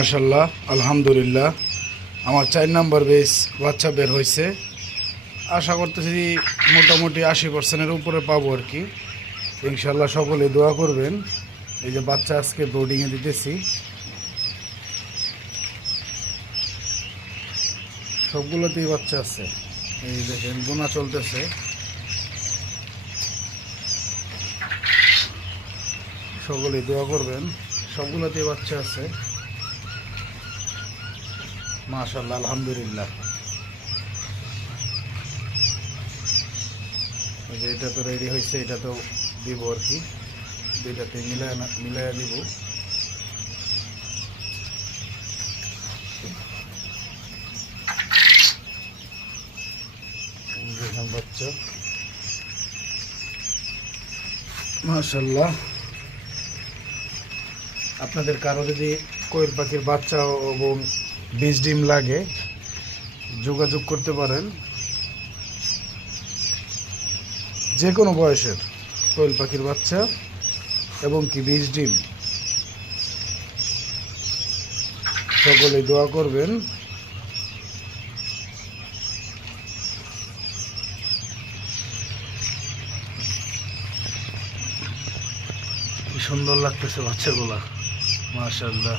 মাশাআল্লাহ, আলহামদুলিল্লাহ আমার 4 নম্বর বেস বাচ্চা বের হয়েছে। আশা করতেছি মোটামুটি 80%-এর উপরে পাবো আর কি। ইনশাল্লাহ সকলে দোয়া করবেন। এই যে বাচ্চা আজকে ব্রোডিংয়ে দিতেছি, সবগুলোতেই বাচ্চা আছে। এই দেখেন গোনা চলতেছে, সকলে দোয়া করবেন। সবগুলোতেই বাচ্চা আছে মাশাআল্লাহ, আলহামদুলিল্লাহ। যে এটা তো রেডি হয়েছে, এটা তো দিব আর কি, দুইটাতে মিলাইয়া দিব। বাচ্চা মাশাআল্লাহ। আপনাদের কারো যদি কোয়েল পাখির বাচ্চা এবং বীজ ডিম লাগে যোগাযোগ করতে পারেন। যে কোনো বয়সের কোয়েল পাখির বাচ্চা এবং কি বীজ ডিম, সকলে দোয়া করবেন। কি সুন্দর লাগতেছে বাচ্চাগুলা, মাশাআল্লাহ।